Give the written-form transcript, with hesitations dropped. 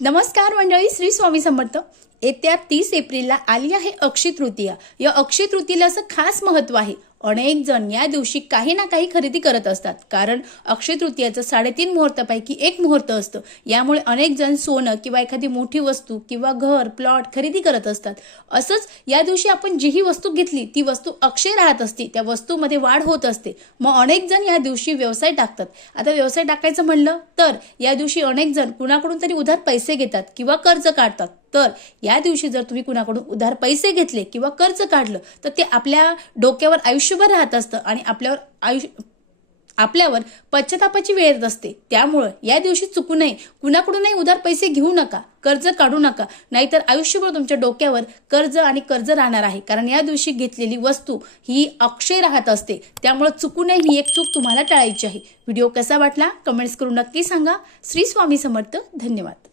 नमस्कार मंडळी, श्री स्वामी समर्थ। येत्या 30 एप्रिलला आली आहे अक्षय तृतीया। या अक्षय तृतीयेला असं खास महत्त्व आहे। अनेक जण या दिवशी काही ना काही खरेदी करत असतात, कारण अक्षय तृतीयाचं 3.5 मुहूर्तापैकी एक मुहूर्त असतं। यामुळे अनेक जण सोनं किंवा एखादी मोठी वस्तू किंवा घर प्लॉट खरेदी करत असतात। असंच या दिवशी आपण जी ही वस्तू घेतली ती वस्तू अक्षय राहत असते, त्या वस्तूमध्ये वाढ होत असते। मग अनेक जण या दिवशी व्यवसाय टाकतात। आता व्यवसाय टाकायचं म्हणलं तर या दिवशी अनेक जण कुणाकडून तरी उधार पैसे घेतात किंवा कर्ज काढतात। तर या दिवशी जर तुम्ही कुणाकडून उधार पैसे घेतले किंवा कर्ज काढलं तर ते आपल्या डोक्यावर आयुष्यभर राहत असतं आणि आपल्यावर पश्चातापाची वेळ येत असते। त्यामुळे या दिवशी चुकू नये, कुणाकडूनही उधार पैसे घेऊ नका, कर्ज काढू नका, नाहीतर आयुष्यभर तुमच्या डोक्यावर कर्ज आणि कर्ज राहणार आहे। कारण या दिवशी घेतलेली वस्तू ही अक्षय राहत असते, त्यामुळे चुकू नये, ही एक चूक तुम्हाला टाळायची आहे। व्हिडिओ कसा वाटला कमेंट्स करून नक्की सांगा। श्री स्वामी समर्थ। धन्यवाद।